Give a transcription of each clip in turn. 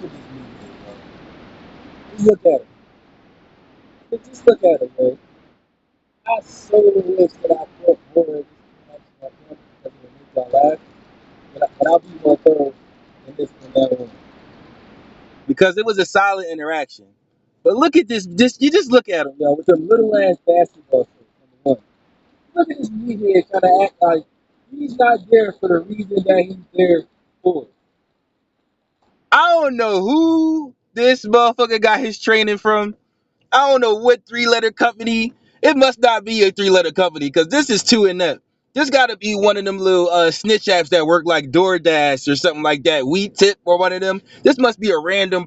Look at this media, bro. Just look at it. Just look at it, bro. I so wish that I put more of this interaction up front because it would make y'all laugh. But I'll be more thorough in this one that one. Because it was a solid interaction. But look at this. You just look at him, yo, with them little ass basketball shorts. Number one. Look at this meathead trying to act like he's not there for the reason that he's there for. I don't know who this motherfucker got his training from. I don't know what three-letter company. It must not be a three-letter company because this is too inept. This got to be one of them little snitch apps that work like DoorDash or something like that. Wheat Tip or one of them. This must be a random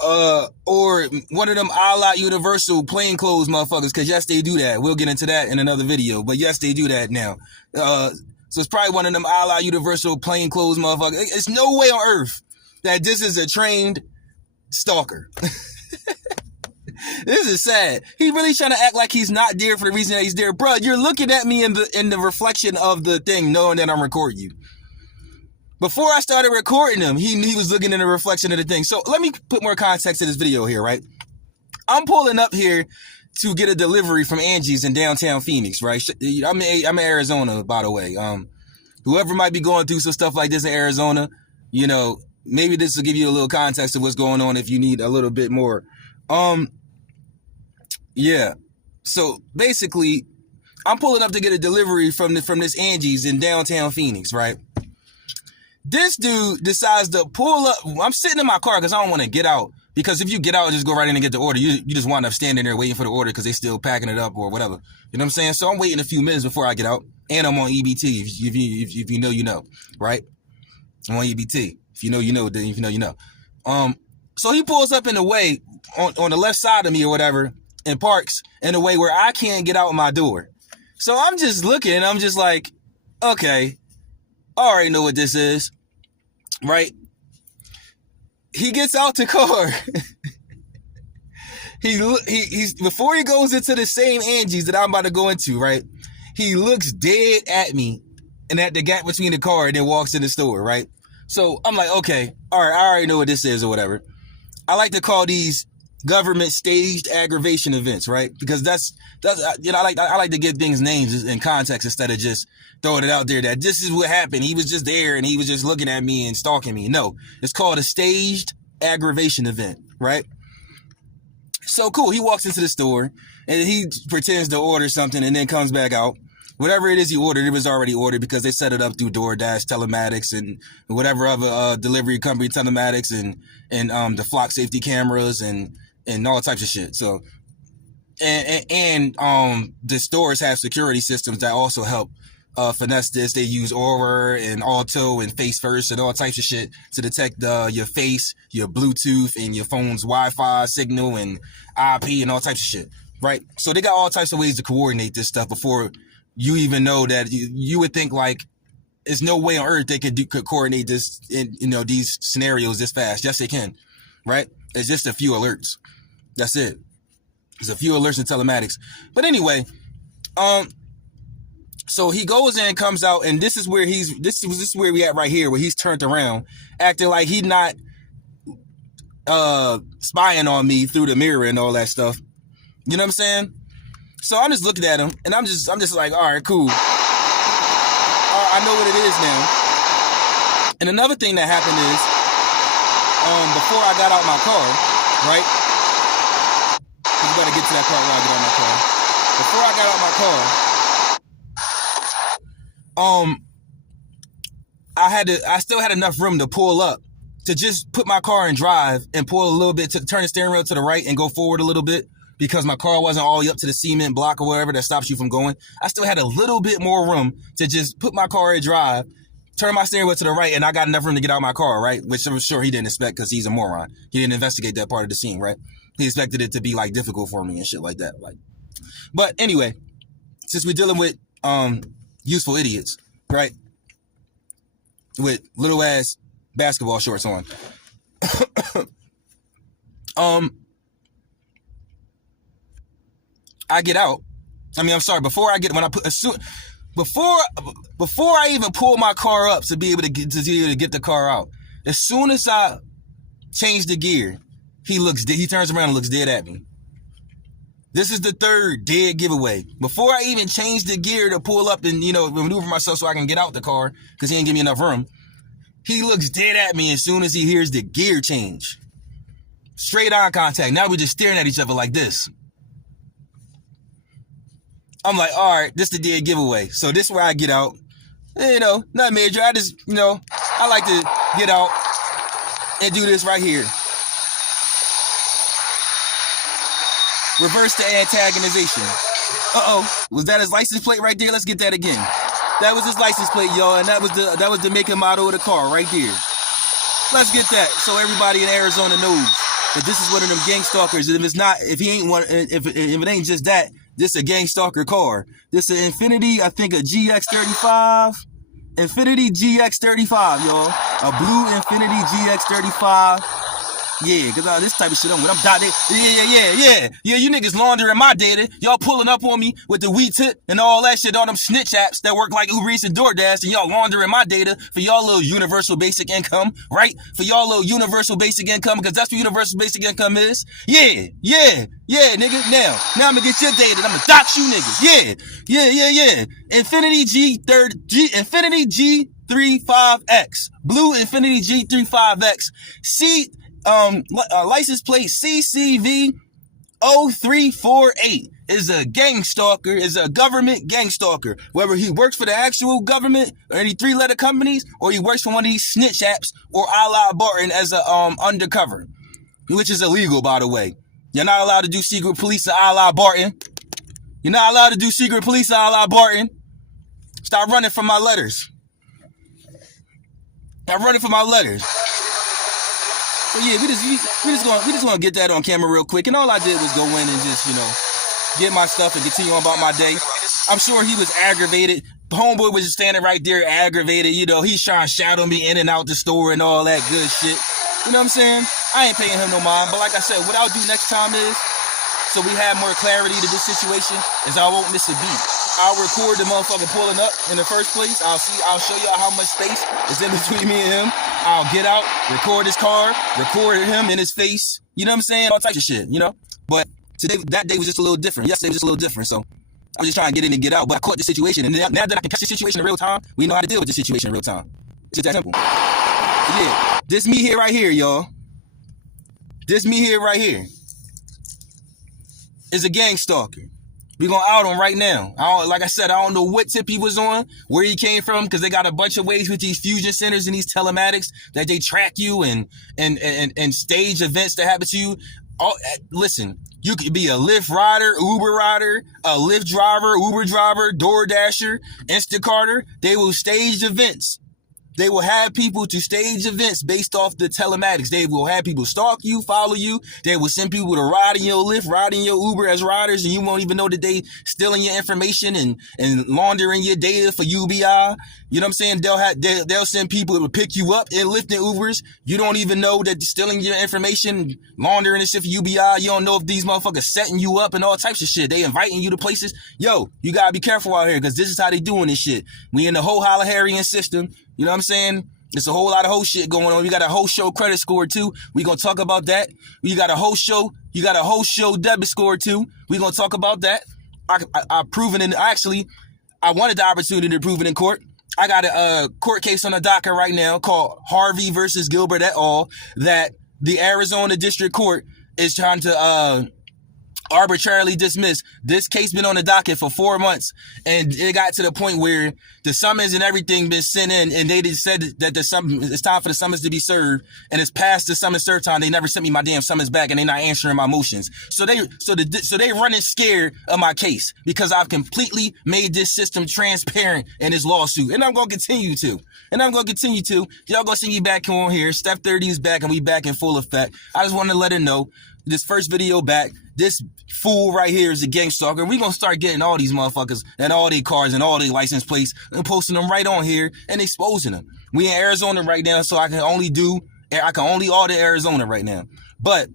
or one of them a la Universal plainclothes motherfuckers, because yes, they do that. We'll get into that in another video, but yes, they do that now. So it's probably one of them a la Universal plainclothes motherfuckers. It's no way on earth that this is a trained stalker. This is sad. He really trying to act like he's not there for the reason that he's there. Bro, you're looking at me in the reflection of the thing, knowing that I'm recording you. Before I started recording him, he was looking in the reflection of the thing. So let me put more context to this video here, right? I'm pulling up here to get a delivery from Angie's in downtown Phoenix, right? I'm in Arizona, by the way. Whoever might be going through some stuff like this in Arizona, you know, maybe this will give you a little context of what's going on if you need a little bit more. Yeah. So basically, I'm pulling up to get a delivery from this Angie's in downtown Phoenix, right? This dude decides to pull up. I'm sitting in my car because I don't want to get out. Because if you get out and just go right in and get the order, you just wind up standing there waiting for the order because they still packing it up or whatever. You know what I'm saying? So I'm waiting a few minutes before I get out. And I'm on EBT. If you know, you know. Right? I'm on EBT. If you know, you know. Then if you know, you know. So he pulls up in the way on the left side of me or whatever and parks in a way where I can't get out my door. So I'm just looking and I'm just like, okay, I already know what this is, right? He gets out the car. He's before he goes into the same Angie's that I'm about to go into, right? He looks dead at me and at the gap between the car and then walks in the store, right? So I'm like, okay, all right, I already know what this is or whatever. I like to call these government staged aggravation events, right? Because that's you know, I like to give things names in context instead of just throwing it out there that this is what happened. He was just there and he was just looking at me and stalking me. No, it's called a staged aggravation event, right? So cool. He walks into the store and he pretends to order something and then comes back out. Whatever it is he ordered, it was already ordered because they set it up through DoorDash, telematics, and whatever other delivery company telematics and the flock safety cameras and all types of shit. So and the stores have security systems that also help finesse this. They use Aura and Auto and Face First and all types of shit to detect your face, your Bluetooth, and your phone's Wi-Fi signal and IP and all types of shit, right? So they got all types of ways to coordinate this stuff before you even know that. You would think like there's no way on earth they could coordinate this in, you know, these scenarios this fast. Yes, they can, right? It's just a few alerts. That's it. There's a few alerts in telematics. But anyway, so he goes in, comes out, and this is where this is where we at right here, where he's turned around, acting like he's not spying on me through the mirror and all that stuff. You know what I'm saying? So I'm just looking at him, and I'm just like, all right, cool. I know what it is now. And another thing that happened is, before I got out my car, right? You gotta get to that part where I get out my car. Before I got out my car, I still had enough room to pull up, to just put my car in drive and pull a little bit, to turn the steering wheel to the right and go forward a little bit, because my car wasn't all the way up to the cement block or whatever that stops you from going. I still had a little bit more room to just put my car in drive, turn my steering wheel to the right, and I got enough room to get out my car, right? Which I'm sure he didn't expect because he's a moron. He didn't investigate that part of the scene, right? He expected it to be like difficult for me and shit like that. Like, but anyway, since we're dealing with useful idiots, right? With little ass basketball shorts on. I get out. I mean, I'm sorry. Before I even pull my car up to be able to get the car out, as soon as I change the gear. He turns around and looks dead at me. This is the third dead giveaway. Before I even change the gear to pull up and, maneuver myself so I can get out the car, because he ain't give me enough room, he looks dead at me as soon as he hears the gear change. Straight eye contact. Now we're just staring at each other like this. I'm like, all right, this is the dead giveaway. So this is where I get out. Not major. I just, I like to get out and do this right here. Reverse the antagonization. Was that his license plate right there? Let's get that again. That was his license plate, y'all, and that was the make and model of the car right there. Let's get that so everybody in Arizona knows that this is one of them gang stalkers. And if it ain't just that, this a gang stalker car. This an Infiniti, I think a GX35. Infiniti GX35, y'all. A blue Infiniti GX35. Yeah, because this type of shit I'm with. I'm dotted. Yeah, you niggas laundering my data. Y'all pulling up on me with the weed tip and all that shit on them snitch apps that work like Uber Eats and DoorDash, and y'all laundering my data for y'all little universal basic income, right? For y'all little universal basic income, because that's what universal basic income is. Yeah, nigga. Now I'm gonna get your data and I'm gonna dox you niggas. Yeah. Infiniti G35X. Blue Infiniti G35X. License plate CCV 0348 is a gang stalker, is a government gang stalker. Whether he works for the actual government or any 3-letter companies, or he works for one of these snitch apps, or a la Barton as a undercover, which is illegal, by the way. You're not allowed to do secret police a la Barton. You're not allowed to do secret police a la Barton. Stop running from my letters. Stop running from my letters. So yeah, we just gonna get that on camera real quick. And all I did was go in and just, get my stuff and continue on about my day. I'm sure he was aggravated. Homeboy was just standing right there aggravated. He's trying to shadow me in and out the store and all that good shit. You know what I'm saying? I ain't paying him no mind. But like I said, what I'll do next time is, so we have more clarity to this situation, is I won't miss a beat. I'll record the motherfucker pulling up in the first place. I'll show y'all how much space is in between me and him. I'll get out, record his car, record him in his face. You know what I'm saying? All types of shit, But that day was just a little different. Yesterday was just a little different. So I was just trying to get in and get out. But I caught the situation. And now that I can catch the situation in real time, we know how to deal with the situation in real time. It's just that simple. So yeah, this me here right here, y'all. This me here right here is a gang stalker. We're going to out him right now. Like I said, I don't know what tip he was on, where he came from, because they got a bunch of ways with these fusion centers and these telematics that they track you and stage events that happen to you. Listen, you could be a Lyft rider, Uber rider, a Lyft driver, Uber driver, DoorDasher, Instacarter. They will stage events. They will have people to stage events based off the telematics. They will have people stalk you, follow you. They will send people to ride in your Lyft, ride in your Uber as riders, and you won't even know that they stealing your information and laundering your data for UBI. You know what I'm saying? They'll send people to pick you up in Lyft and Ubers. You don't even know that they're stealing your information, laundering and shit for UBI. You don't know if these motherfuckers setting you up and all types of shit. They inviting you to places. Yo, you gotta be careful out here, because this is how they doing this shit. We in the whole Hollaharian system. You know what I'm saying? There's a whole lot of whole shit going on. We got a whole show credit score too. We gonna talk about that. You got a whole show debit score too. We gonna talk about that. I proven it. Actually, I wanted the opportunity to prove it in court. I got a court case on the docket right now called Harvey versus Gilbert et al. That the Arizona District Court is trying to arbitrarily dismissed. This case been on the docket for 4 months, and it got to the point where the summons and everything been sent in, and they just said that it's time for the summons to be served, and it's past the summons serve time. They never sent me my damn summons back, and they not answering my motions. So they running scared of my case, because I've completely made this system transparent in this lawsuit, and I'm gonna continue to. Y'all gonna see me back on here. Step 30 is back, and we back in full effect. I just wanted to let her know this first video back. This fool right here is a gang stalker. And we gonna start getting all these motherfuckers and all their cars and all their license plates and posting them right on here and exposing them. We in Arizona right now, so I can only audit Arizona right now. But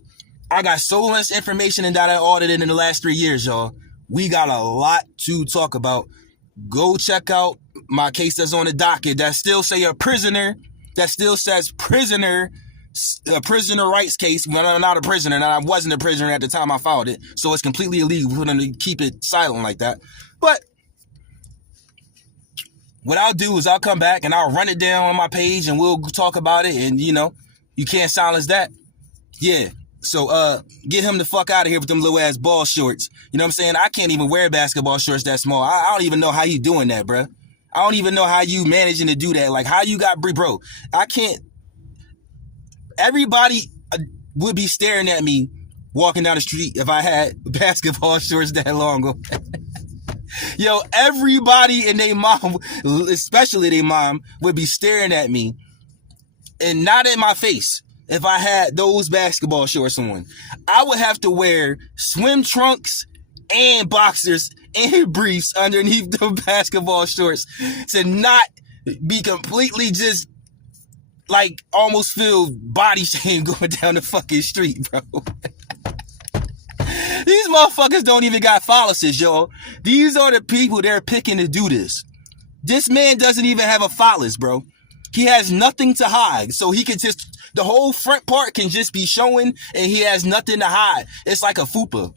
I got so much information and that I audited in the last 3 years, y'all. We got a lot to talk about. Go check out my case that's on the docket that still say a prisoner, that still says prisoner a prisoner rights case when I'm not a prisoner, and I wasn't a prisoner at the time I filed it, so it's completely illegal for them to keep it silent like that. But what I'll do is I'll come back and I'll run it down on my page and we'll talk about it, and you know, you can't silence that. Yeah. So get him the fuck out of here with them little ass ball shorts. You know what I'm saying? I can't even wear basketball shorts that small. I don't even know how you doing that, bro. I don't even know how you managing to do that. Like, how you got, bro, I can't. Everybody would be staring at me walking down the street if I had basketball shorts that long ago. Yo, everybody and their mom, especially their mom, would be staring at me and not in my face if I had those basketball shorts on. I would have to wear swim trunks and boxers and briefs underneath the basketball shorts to not be completely just like almost feel body shame going down the fucking street, bro. These motherfuckers don't even got followers, yo. These are the people they're picking to do this. This man doesn't even have a followers, bro. He has nothing to hide, so he can just, the whole front part can just be showing, and he has nothing to hide. It's like a fupa.